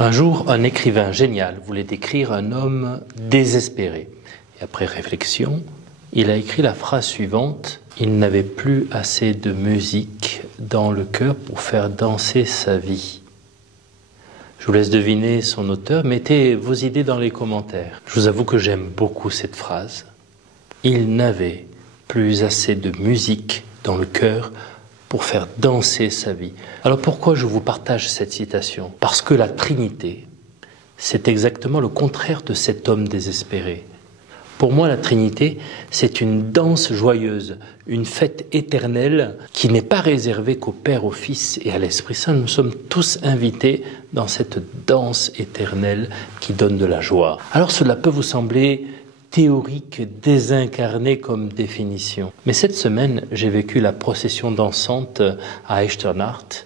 Un jour, un écrivain génial voulait décrire un homme désespéré. Et après réflexion, il a écrit la phrase suivante: « Il n'avait plus assez de musique dans le cœur pour faire danser sa vie. » Je vous laisse deviner son auteur, mettez vos idées dans les commentaires. Je vous avoue que j'aime beaucoup cette phrase. Il n'avait plus assez de musique dans le cœur pour faire danser sa vie. Alors pourquoi je vous partage cette citation? Parce que la Trinité, c'est exactement le contraire de cet homme désespéré. Pour moi, la Trinité, c'est une danse joyeuse, une fête éternelle qui n'est pas réservée qu'au Père, au Fils et à l'Esprit Saint. Nous sommes tous invités dans cette danse éternelle qui donne de la joie. Alors cela peut vous sembler théorique, désincarné comme définition. Mais cette semaine, j'ai vécu la procession dansante à Echternhardt.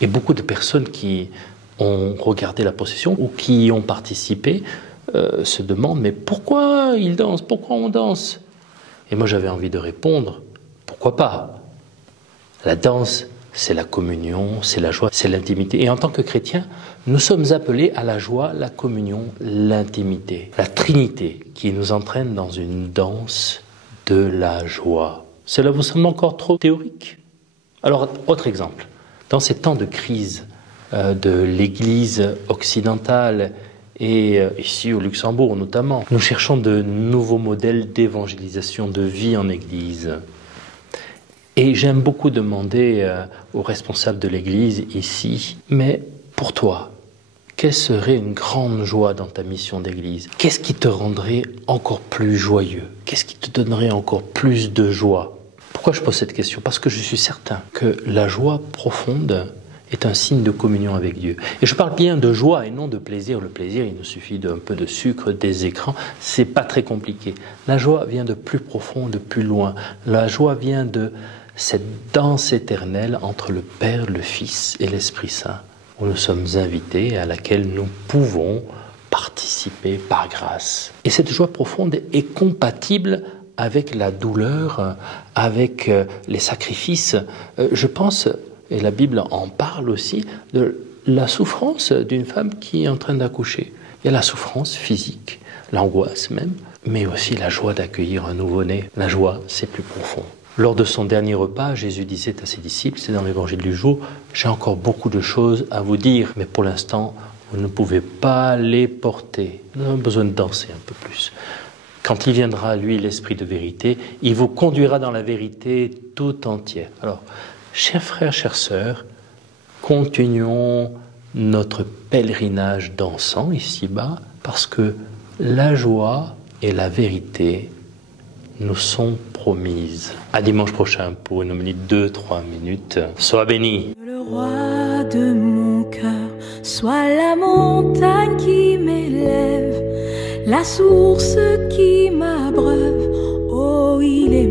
Et beaucoup de personnes qui ont regardé la procession ou qui y ont participé se demandent: mais pourquoi ils dansent? Pourquoi on danse? Et moi j'avais envie de répondre: pourquoi pas? La danse, c'est la communion, c'est la joie, c'est l'intimité. Et en tant que chrétiens, nous sommes appelés à la joie, la communion, l'intimité. La Trinité qui nous entraîne dans une danse de la joie. Cela vous semble encore trop théorique? Alors, autre exemple. Dans ces temps de crise de l'Église occidentale et ici au Luxembourg notamment, nous cherchons de nouveaux modèles d'évangélisation de vie en Église. Et j'aime beaucoup demander aux responsables de l'Église ici: mais pour toi, quelle serait une grande joie dans ta mission d'Église? Qu'est-ce qui te rendrait encore plus joyeux? Qu'est-ce qui te donnerait encore plus de joie? Pourquoi je pose cette question? Parce que je suis certain que la joie profonde est un signe de communion avec Dieu. Et je parle bien de joie et non de plaisir. Le plaisir, il nous suffit d'un peu de sucre, des écrans, c'est pas très compliqué. La joie vient de plus profond, de plus loin. La joie vient de cette danse éternelle entre le Père, le Fils et l'Esprit Saint, où nous sommes invités, à laquelle nous pouvons participer par grâce. Et cette joie profonde est compatible avec la douleur, avec les sacrifices. Je pense, et la Bible en parle aussi, de la souffrance d'une femme qui est en train d'accoucher. Il y a la souffrance physique, l'angoisse même, mais aussi la joie d'accueillir un nouveau-né. La joie, c'est plus profond. Lors de son dernier repas, Jésus disait à ses disciples, c'est dans l'évangile du jour: « J'ai encore beaucoup de choses à vous dire, mais pour l'instant, vous ne pouvez pas les porter. Nous avons besoin de danser un peu plus. Quand il viendra, lui, l'Esprit de vérité, il vous conduira dans la vérité tout entière. » Alors, chers frères, chères sœurs, continuons notre pèlerinage dansant ici-bas, parce que la joie et la vérité nous sont promises. À dimanche prochain pour une homilie de 2-3 minutes. Sois béni. Le roi de mon cœur soit la montagne qui m'élève, la source qui m'abreuve. Oh, il est